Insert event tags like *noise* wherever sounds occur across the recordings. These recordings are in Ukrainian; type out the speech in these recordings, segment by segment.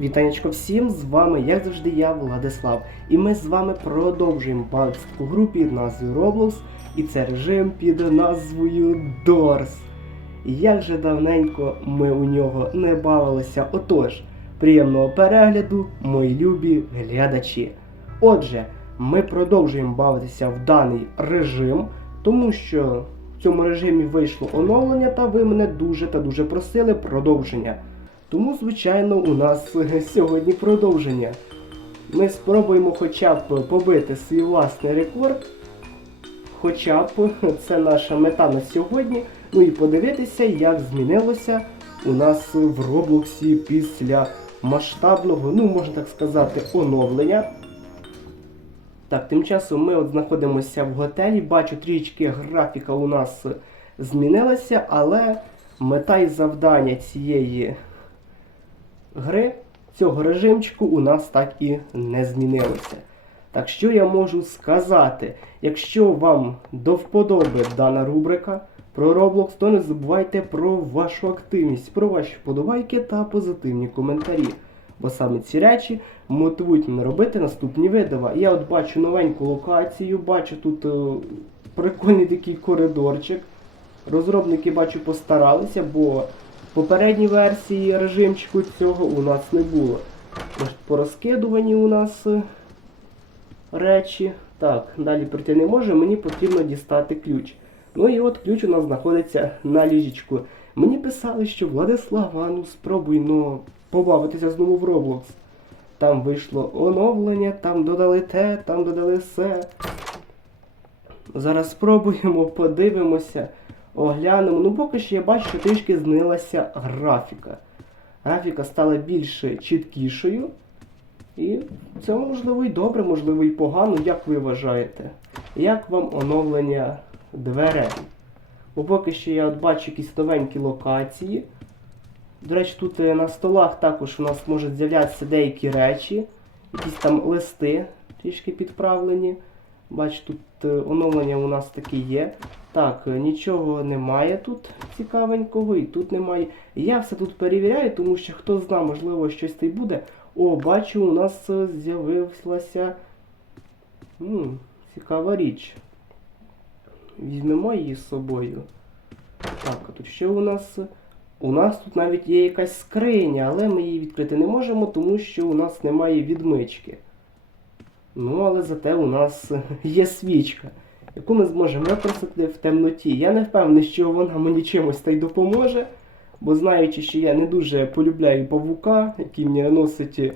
Вітанечко всім, з вами, як завжди, я, Владислав. І ми з вами продовжуємо бавитися в гру під назвою Roblox. І це режим під назвою Doors. Як же давненько ми у нього не бавилися. Отож, приємного перегляду, мої любі глядачі. Отже, ми продовжуємо бавитися в даний режим, тому що в цьому режимі вийшло оновлення, та ви мене дуже та дуже просили продовження. Тому, звичайно, у нас *laughs* сьогодні продовження. Ми спробуємо хоча б побити свій власний рекорд. Хоча б *laughs* це наша мета на сьогодні. Ну і подивитися, як змінилося у нас в Роблоксі після масштабного, ну можна так сказати, оновлення. Так, тим часом ми от знаходимося в готелі. Бачу, трішки графіка у нас змінилася, але мета і завдання цієї гри цього режимчику у нас так і не змінилося. Так що я можу сказати? Якщо вам до вподоби дана рубрика про Roblox, то не забувайте про вашу активність, про ваші вподобайки та позитивні коментарі. Бо саме ці речі мотивують мене робити наступні відео. Я от бачу новеньку локацію, бачу тут е, прикольний такий коридорчик. Розробники бачу постаралися, бо попередній версії режимчику цього у нас не було. Тож по розкидуванні у нас е, речі. Так, далі прийти не може, мені потрібно дістати ключ. Ну і от ключ у нас знаходиться на ліжечку. Мені писали, що Владислав, ну спробуй ну, побавитися знову в Roblox. Там вийшло оновлення, там додали те, там додали все. Зараз спробуємо, подивимося, оглянемо. Ну поки що я бачу, що трішки знилася графіка. Графіка стала більш чіткішою. І це можливо і добре, можливо і погано, як ви вважаєте? Як вам оновлення дверей? Бо поки що я от бачу якісь новенькі локації. До речі, тут е, на столах також у нас можуть з'являтися деякі речі, якісь там листи трішки підправлені. Бачу, тут оновлення у нас таке є. Так, е, нічого немає тут цікавенького, і тут немає. Я все тут перевіряю, тому що хто зна, можливо, щось та й буде. О, бачу, у нас е, з'явилася цікава річ. Візьмемо її з собою. Так, а тут що у нас? У нас тут навіть є якась скриня, але ми її відкрити не можемо, тому що у нас немає відмички. Ну, але зате у нас *laughs* є свічка, яку ми зможемо використати в темноті. Я не впевнений, що вона мені чимось та й допоможе, бо знаючи, що я не дуже полюбляю павука, який мені наносить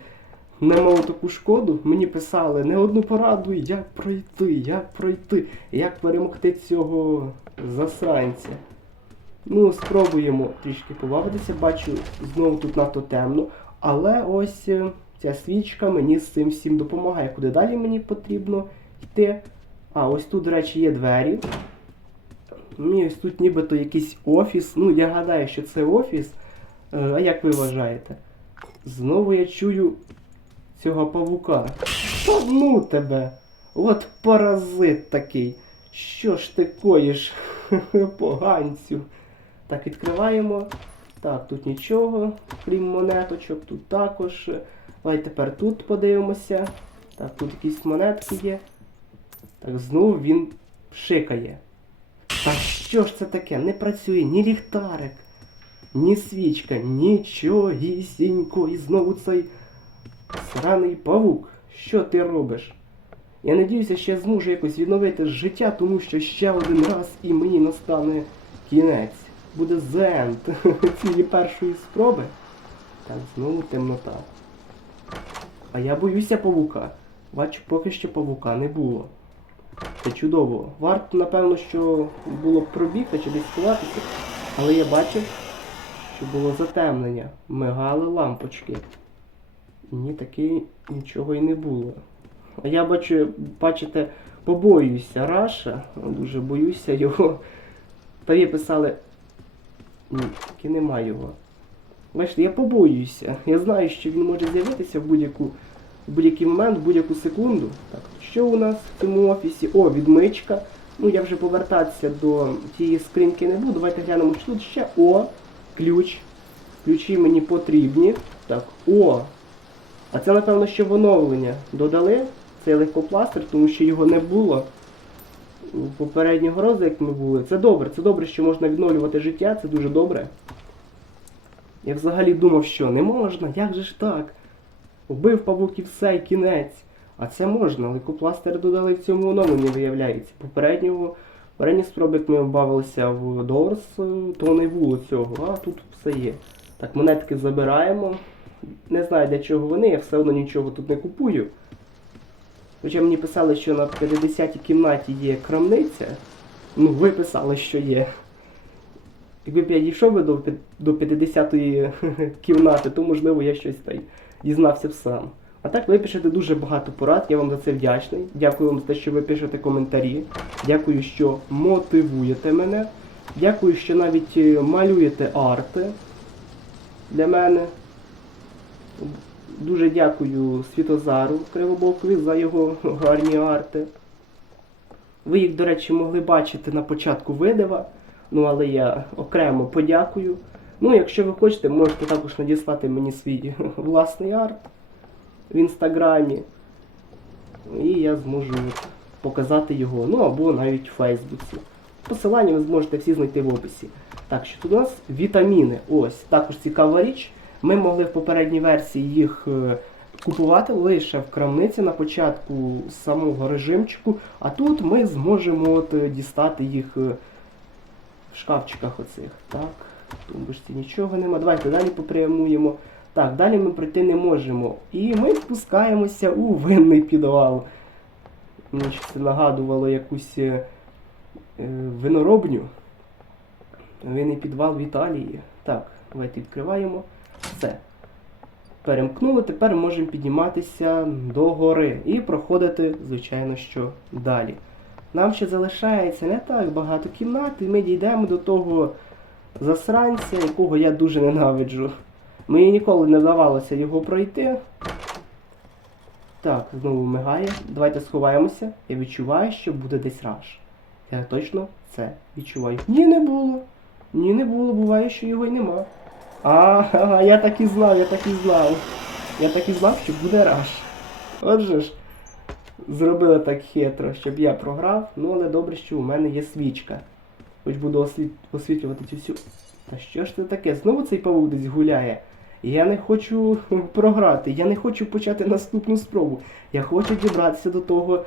немало таку шкоду, мені писали не одну пораду, як пройти, як пройти, як перемогти цього засранця. Ну, спробуємо трішки побавитися. Бачу, знову тут надто темно. Але ось е, ця свічка мені з цим всім допомагає. Куди далі мені потрібно йти? А, ось тут, до речі, є двері. Мені ось тут нібито якийсь офіс. Ну, я гадаю, що це офіс. Е, А як ви вважаєте? Знову я чую цього павука. Та ну тебе! От паразит такий. Що ж ти коїш, *laughs* поганцю? Так, відкриваємо. Так, тут нічого, крім монеточок, тут також. Давай тепер тут подивимося. Так, тут якісь монетки є. Так, знову він шикає. Та що ж це таке? Не працює ні ліхтарик, ні свічка, нічогісінько. І знову цей сраний павук. Що ти робиш? Я надіюся, що я зможу якось відновити життя, тому що ще один раз і мені настане кінець. Буде end *laughs* цієї першої спроби. Так, знову темнота. А я боюся павука. Бачу, поки що павука не було. Це чудово. Варто, напевно, що було б пробігти чи десь сховатися, але я бачив, що було затемнення. Мигали лампочки. Ні, таки нічого і не було. А я бачу, бачите, побоююся Раша, дуже боюся його. Та є писали. Ні, таки нема його. Бачите, я побоююся. Я знаю, що він може з'явитися в будь-яку в будь-який момент, в будь-яку секунду. Так, що у нас в цьому офісі? О, відмичка. Ну, я вже повертатися до тієї скриньки не буду. Давайте глянемо, що тут ще. О, ключ. Ключі мені потрібні. Так, о, А це, напевно, що в оновлення додали цей легкопластир, тому що його не було попереднього разу, як ми були. Це добре, це добре, що можна відновлювати життя, це дуже добре. Я взагалі думав, що не можна, як же ж так? Вбив павук і все, і кінець. А це можна, лейкопластир додали в цьому оновленні, виявляється. Попереднього, попередні спроби, ми бавилися в Дорс, то не було цього, а тут все є. Так, монетки забираємо. Не знаю для чого вони, я все одно нічого тут не купую. Хоча мені писали, що на 50-й кімнаті є крамниця. Ну, ви писали, що є. Якби б я дійшов би до, до 50-ї *laughs* кімнати, то можливо я щось та й дізнався б сам. А так ви пишете дуже багато порад, я вам за це вдячний. Дякую вам за те, що ви пишете коментарі. Дякую, що мотивуєте мене. Дякую, що навіть е, малюєте арти для мене. Дуже дякую Світозару Кривобокові за його гарні арти. Ви їх, до речі, могли бачити на початку видива, ну але я окремо подякую. Ну, якщо ви хочете, можете також надіслати мені свій *laughs* власний арт в інстаграмі. І я зможу показати його, ну або навіть в Фейсбуці. Посилання ви зможете всі знайти в описі. Так, що тут у нас вітаміни. Ось, також цікава річ. Ми могли в попередній версії їх е, купувати лише в крамниці на початку самого режимчику, а тут ми зможемо от, е, дістати їх е, шкафчиках оцих. Так, тумбочці нічого нема. Давайте далі попрямуємо. Так, далі ми пройти не можемо. І ми спускаємося у винний підвал. Мені це нагадувало якусь е, е, виноробню. Винний підвал в Італії. Так, давайте відкриваємо. Все. Перемкнули, тепер можемо підніматися до гори і проходити, звичайно, що далі. Нам ще залишається не так багато кімнат, і ми дійдемо до того засранця, якого я дуже ненавиджу. Мені ніколи не вдавалося його пройти. Так, знову мигає. Давайте сховаємося. Я відчуваю, що буде десь раш. Я точно це відчуваю. Ні, не було. Ні, не було, буває, що його й нема. А, я так і знав, я так і знав. Я так і знав, що буде раш. Отже ж, зробили так хитро, щоб я програв, ну але добре, що у мене є свічка. Хоч буду освіт... освітлювати цю всю. Та що ж це таке? Знову цей павук десь гуляє. Я не хочу *laughs* програти, я не хочу почати наступну спробу. Я хочу дібратися до того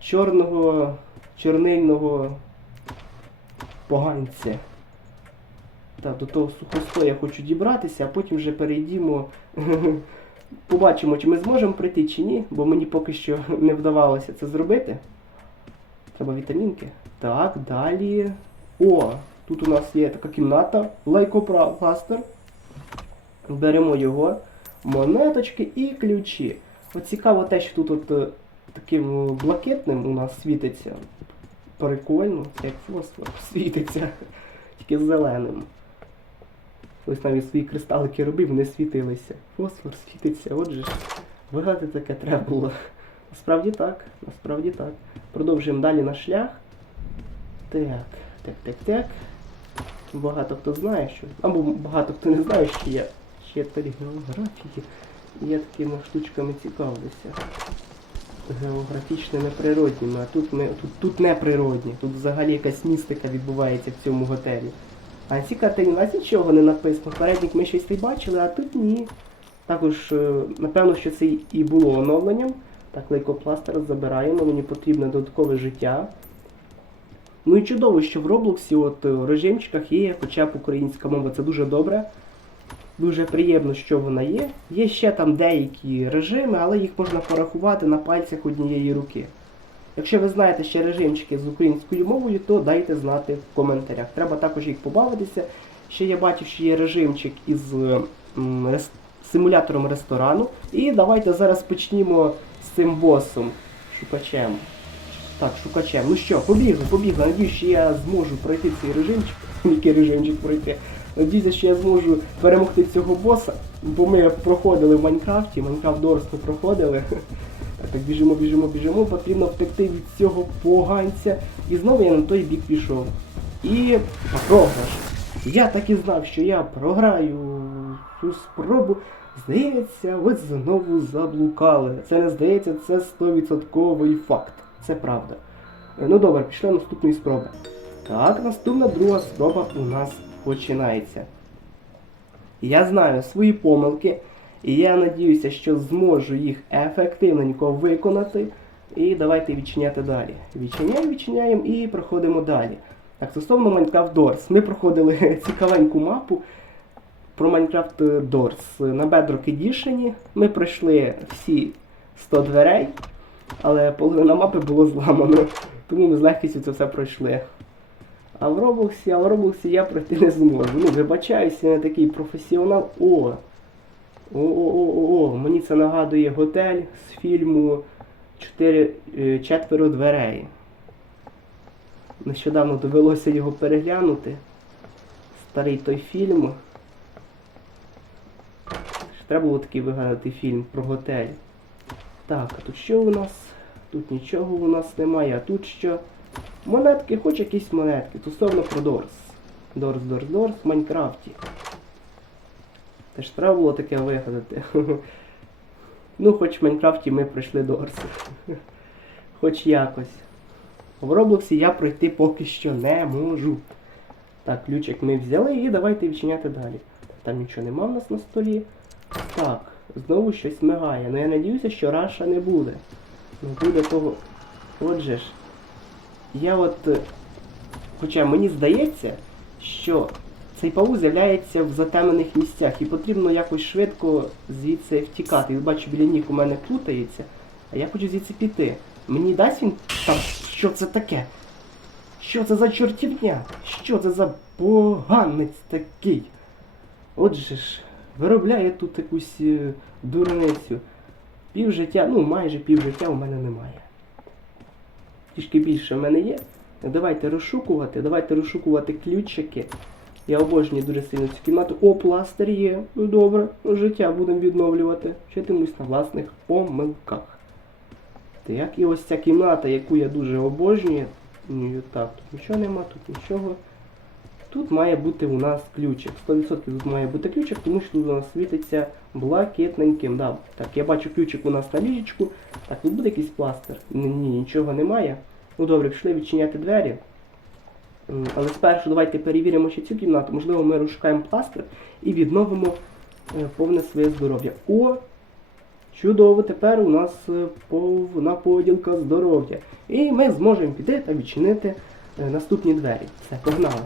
чорного, чорнильного поганця. Так, до того сухостоя я хочу дібратися, а потім вже перейдімо. *laughs* Побачимо, чи ми зможемо прийти чи ні, бо мені поки що *laughs* не вдавалося це зробити. Треба вітамінки. Так, далі. О, тут у нас є така кімната. Лайкопластер. Беремо його, монеточки і ключі. От цікаво те, що тут от, е, таким блакитним у нас світиться. Прикольно, це як фосфор *laughs* світиться, тільки зеленим. Ось навіть свої кристалики робив, вони світилися. Фосфор світиться, отже ж. Вигадати таке треба було. Насправді так, насправді так. Продовжуємо далі наш шлях. Так, так, так, так. Багато хто знає, що. Або багато хто не знає, що я вчитель географії. Я такими штучками цікавлюся. Географічними природніми, а тут ми тут, тут не тут взагалі якась містика відбувається в цьому готелі. А цій картині нас нічого не написано. Передник ми щось і бачили, а тут ні. Також, е, напевно, що це і було оновленням. Так, лейкопластер забираємо, мені потрібне додаткове життя. Ну і чудово, що в Роблоксі от е, в режимчиках є хоча б українська мова, це дуже добре. Дуже приємно, що вона є. Є ще там деякі режими, але їх можна порахувати на пальцях однієї руки. Якщо ви знаєте ще режимчики з українською мовою, то дайте знати в коментарях. Треба також їх побавитися. Ще я бачив, що є режимчик із симулятором ресторану. І давайте зараз почнімо з цим босом, шукачем. Так, шукачем. Ну що, побігли, побігли. Надіюсь, що я зможу пройти цей режимчик. *laughs* Який режимчик пройти? Надіюся, що я зможу перемогти цього боса, бо ми проходили в Майнкрафті, Майнкрафт Дорс проходили. *laughs* Так, біжимо, біжимо, біжимо, потрібно втекти від цього поганця. І знову я на той бік пішов. І програш. Я так і знав, що я програю цю спробу. Здається, ось знову заблукали. Це не здається, це 100% факт. Це правда. Ну добре, пішли наступної спроби. Так, наступна друга спроба у нас починається. Я знаю свої помилки, і я надіюся, що зможу їх ефективненько виконати. І давайте відчиняти далі. Відчиняємо, відчиняємо і проходимо далі. Так, стосовно Minecraft Doors. Ми проходили *laughs* цікавеньку мапу про Minecraft Doors на Bedrock Edition. Ми пройшли всі 100 дверей, але половина мапи було зламано. Тому ми з легкістю це все пройшли. А в Роблоксі, а в Роблоксі я пройти не зможу. Ну, вибачаюся, я не такий професіонал. О! О-о-о-о, мені це нагадує готель з фільму «Чотири, е, Четверо дверей. Нещодавно довелося його переглянути. Старий той фільм. Треба було такий вигадати фільм про готель. Так, а тут що у нас? Тут нічого у нас немає, а тут що? Монетки, хоч якісь монетки. Стосовно про Дорс. Дорс, Дорс, Дорс в Майнкрафті. Теж треба було таке вигадати. *laughs* Ну, хоч в Майнкрафті ми пройшли Дорс. *laughs* Хоч якось. В Роблоксі я пройти поки що не можу. Так, ключик ми взяли і давайте відчиняти далі. Там нічого нема в нас на столі. Так, знову щось мигає. Ну я надіюся, що раша не буде. Не буде того. Отже ж. Я от. е, Хоча мені здається, що цей паук з'являється в затемнених місцях і потрібно якось швидко звідси втікати. Я бачу, біля ніг у мене плутається, а я хочу звідси піти. Мені дасть він там, що це таке? Що це за чортівня? Що це за поганець такий? Отже ж, виробляє тут якусь е, дурницю. Пів життя, ну майже пів життя у мене немає. Трішки більше в мене є. Давайте розшукувати, давайте розшукувати ключики. Я обожнюю дуже сильно цю кімнату. О, пластир є. Ну добре, життя будемо відновлювати. Вчитимусь на власних помилках. Так, і ось ця кімната, яку я дуже обожнюю. Ні, так, тут нічого нема, тут нічого. Тут має бути у нас ключик. 100% тут має бути ключик, тому що тут у нас світиться блакитненьким. Да. Так, я бачу ключик у нас на ліжечку. Так, тут буде якийсь пластир. Ні, ні, нічого немає. Ну добре, пішли відчиняти двері. Але спершу давайте перевіримо ще цю кімнату. Можливо, ми розшукаємо пластир і відновимо е, повне своє здоров'я. О! Чудово, тепер у нас е, повна поділка здоров'я. І ми зможемо піти та відчинити е, наступні двері. Все, погнали.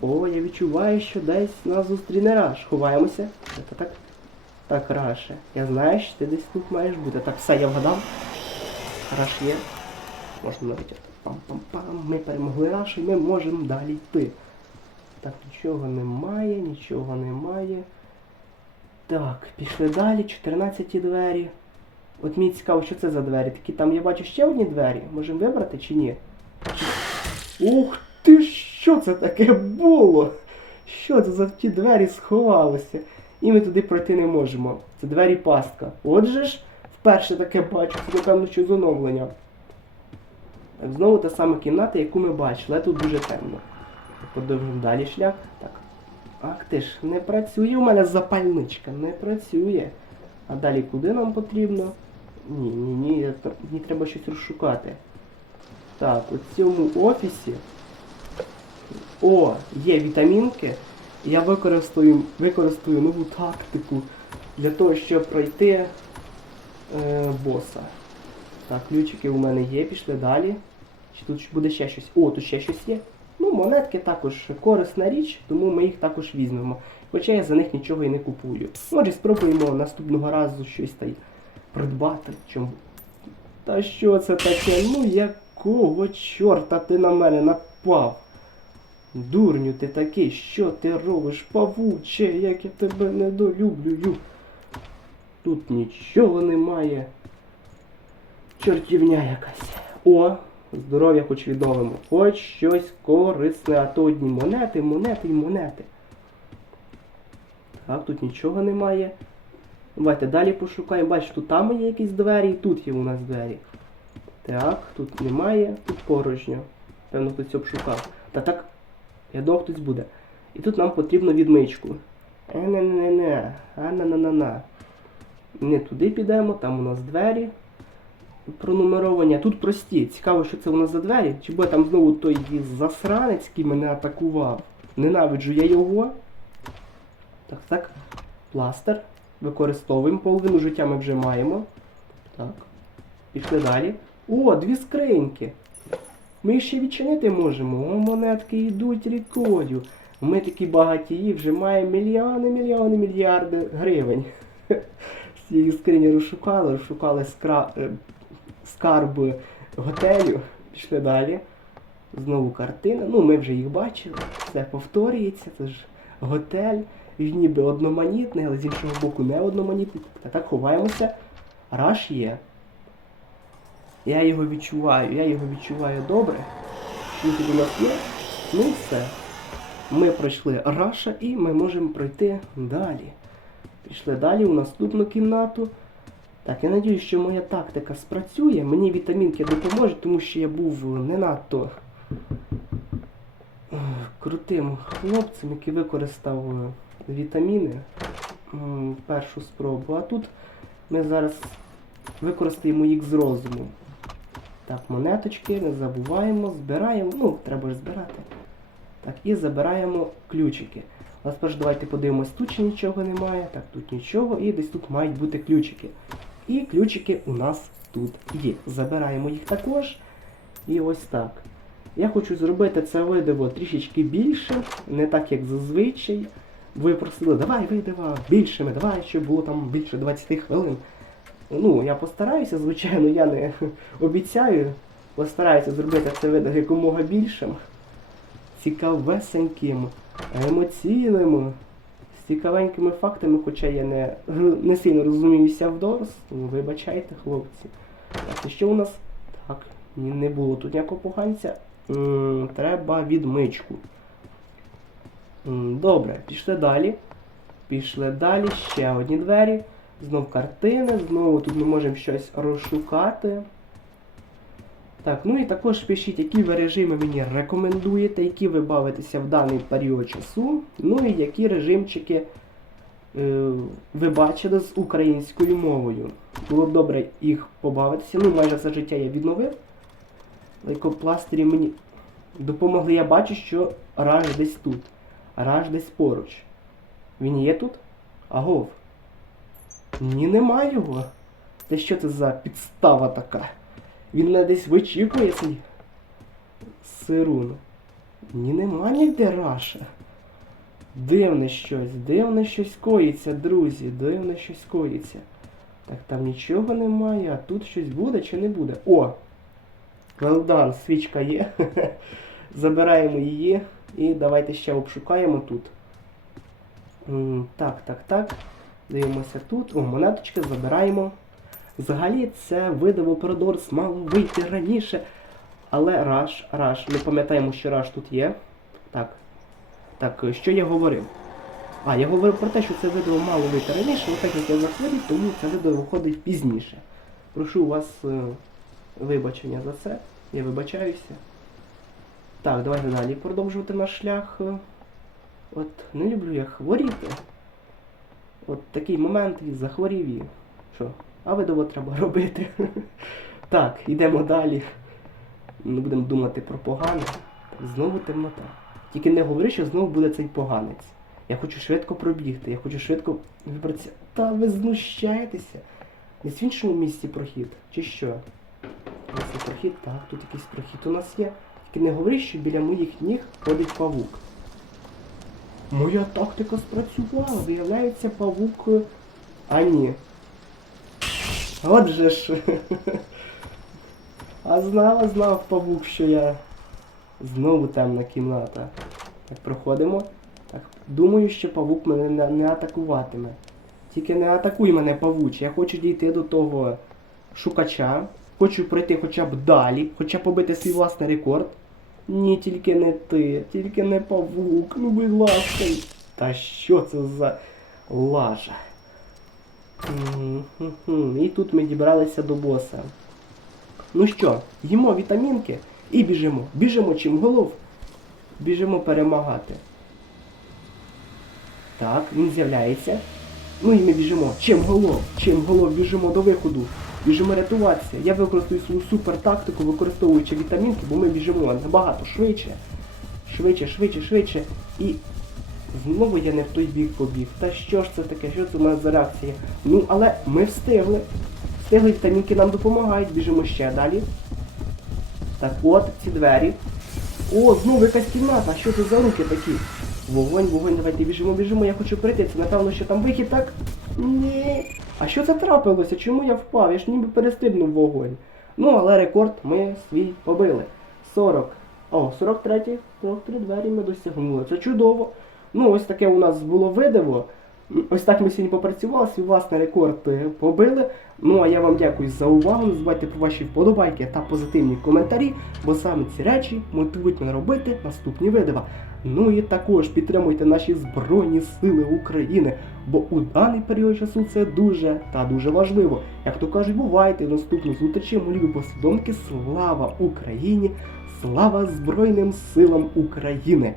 О, я відчуваю, що десь нас зустріне раш. Ховаємося. Це так. Так, Раше. Я знаю, що ти десь тут маєш бути. Так, все, я вгадав. Раш є. Можна навіть пам-пам-пам. Ми перемогли Рашу і ми можемо далі йти. Так, нічого немає, нічого немає. Так, пішли далі, 14 двері. От мені цікаво, що це за двері. Такі там я бачу ще одні двері. Можемо вибрати чи ні? Ух ти, що це таке було? Що це за ті двері сховалися? І ми туди пройти не можемо. Це двері пастка. Отже ж, вперше таке бачу, це напевно що з оновлення. Знову та сама кімната, яку ми бачили, тут дуже темно. Продовжуємо далі шлях. Так. Ах ти ж, не працює у мене запальничка, не працює. А далі куди нам потрібно? Ні, ні, ні, мені треба щось розшукати. Так, у цьому офісі. О, є вітамінки. Я використаю, використаю нову тактику для того, щоб пройти е, боса. Так, ключики у мене є, пішли далі. Чи тут буде ще щось? О, тут ще щось є. Ну, монетки також корисна річ, тому ми їх також візьмемо. Хоча я за них нічого і не купую. Може, спробуємо наступного разу щось та й придбати. Чому? Та що це таке? Ну якого чорта ти на мене напав? Дурню ти такий, що ти робиш, павуче, як я тебе недолюблюю. Тут нічого немає. Чортівня якась. О, здоров'я хоч відновимо. Хоч щось корисне, а то одні монети, монети і монети. Так, тут нічого немає. Давайте далі пошукаємо. Бачите, тут там є якісь двері, і тут є у нас двері. Так, тут немає, тут порожньо. Певно, хтось обшукав. Та так, я думав, хтось буде. І тут нам потрібно відмичку. Е-не-не-не. А-на-на-на-на. Не туди підемо, там у нас двері. Пронумеровані. Тут прості. Цікаво, що це у нас за двері. Чи буде там знову той засранець, який мене атакував. Ненавиджу я його. Так, так. Пластер. Використовуємо половину життя ми вже маємо. Так. Пішли далі. О, дві скриньки. Ми ще відчинити можемо. О, монетки йдуть рікою. Ми такі багатії, вже маємо мільйони, мільйони, мільярди гривень. *laughs* З цієї скрині розшукали, розшукали скра... скарб готелю. Пішли далі. Знову картина. Ну, ми вже їх бачили. Все повторюється. Це ж готель. Він ніби одноманітний, але з іншого боку не одноманітний. Та так ховаємося. Раш є. Я його відчуваю, я його відчуваю добре. Він у нас є. Ну і все. Ми пройшли Раша і ми можемо пройти далі. Пішли далі у наступну кімнату. Так, я надію, що моя тактика спрацює. Мені вітамінки допоможуть, тому що я був не надто крутим хлопцем, який використав е, вітаміни першу спробу. А тут ми зараз використаємо їх з розуму. Так, монеточки, не забуваємо, збираємо. Ну, треба ж збирати. Так, і забираємо ключики. У нас перш давайте подивимось, тут ще нічого немає. Так, тут нічого, і десь тут мають бути ключики. І ключики у нас тут є. Забираємо їх також. І ось так. Я хочу зробити це видиво трішечки більше, не так як зазвичай. Ви просили, давай видива більшими, давай, щоб було там більше 20 хвилин. Ну, я постараюся, звичайно, я не *laughs* обіцяю. Постараюся зробити це видиво якомога більшим. Цікавесеньким, емоційним, цікавенькими фактами, хоча я не, не сильно розуміюся в Дорс. Ну, вибачайте, хлопці. Що у нас? Так, не було тут ніякого поганця. Треба відмичку. Добре, пішли далі. Пішли далі, ще одні двері. Знов картини, знову тут ми можемо щось розшукати. Так, ну і також пишіть, які ви режими мені рекомендуєте, які ви бавитеся в даний період часу. Ну і які режимчики е, ви бачили з українською мовою. Було б добре їх побавитися. Ну, майже все життя я відновив. Лейкопластирі мені допомогли. Я бачу, що раж десь тут. Раж десь поруч. Він є тут? Агов. Ні, нема його. Та що це за підстава така? Він мене десь вичікує цей сирун. Ні, нема ніде раша. Дивне щось, дивне щось коїться, друзі, дивне щось коїться. Так там нічого немає, а тут щось буде чи не буде? О! Well done, свічка є. *laughs* Забираємо її і давайте ще обшукаємо тут. Так, так, так. Дивимося тут. О, монеточки забираємо. Взагалі це видиво Парадорс мало вийти раніше. Але раш, раш. Ми пам'ятаємо, що раш тут є. Так. Так, що я говорив? А, я говорив про те, що це видиво мало вийти раніше, але так як я захворів, тому це видиво виходить пізніше. Прошу вас е, вибачення за це. Я вибачаюся. Так, давайте далі продовжувати наш шлях. От, не люблю я хворіти. От такий момент і захворів і. Що? А видово треба робити. *laughs* так, йдемо далі. Не будемо думати про погане. Знову темнота. Тільки не говори, що знову буде цей поганець. Я хочу швидко пробігти, я хочу швидко вибратися. Та ви знущаєтеся. Десь в іншому місці прохід. Чи що? Ось прохід, так, тут якийсь прохід у нас є. Тільки не говори, що біля моїх ніг ходить павук. Моя тактика спрацювала, виявляється павук. е, А ні. Отже ж. А знав, а знав павук, що я знову темна кімната. Так, проходимо. Так, думаю, що павук мене не, не атакуватиме. Тільки не атакуй мене, павуч. Я хочу дійти до того шукача. Хочу пройти хоча б далі, хоча побити свій власний рекорд. Ні, тільки не ти, тільки не павук, ну будь ласка. Та що це за лажа? І тут ми дібралися до боса. Ну що, їмо вітамінки і біжимо. Біжимо чим голов. Біжимо перемагати. Так, він з'являється. Ну і ми біжимо. Чим голов? Чим голов біжимо до виходу. Біжимо рятуватися. Я використаю свою супер тактику, використовуючи вітамінки, бо ми біжимо набагато швидше. Швидше, швидше, швидше. І знову я не в той бік побіг. Та що ж це таке? Що це у нас за реакція? Ну, але ми встигли. Встигли, вітамінки нам допомагають, біжимо ще далі. Так от, ці двері. О, знову якась кімната. Що це за руки такі? Вогонь, вогонь, давайте біжимо, біжимо, я хочу прийти. Це напевно, що там вихід, так? Ні. А що це трапилося? Чому я впав? Я ж ніби перестрибнув вогонь. Ну, але рекорд ми свій побили. 40. О, 43. 43 двері ми досягнули. Це чудово. Ну, ось таке у нас було видиво. Ось так ми сьогодні попрацювали, свій власний рекорд е, побили. Ну а я вам дякую за увагу. Не забувайте про ваші вподобайки та позитивні коментарі, бо саме ці речі мотивують мене робити наступні видива. Ну і також підтримуйте наші Збройні Сили України, бо у даний період часу це дуже та дуже важливо. Як то кажуть, бувайте до наступної зустрічі, любі послідовники. Слава Україні! Слава Збройним силам України!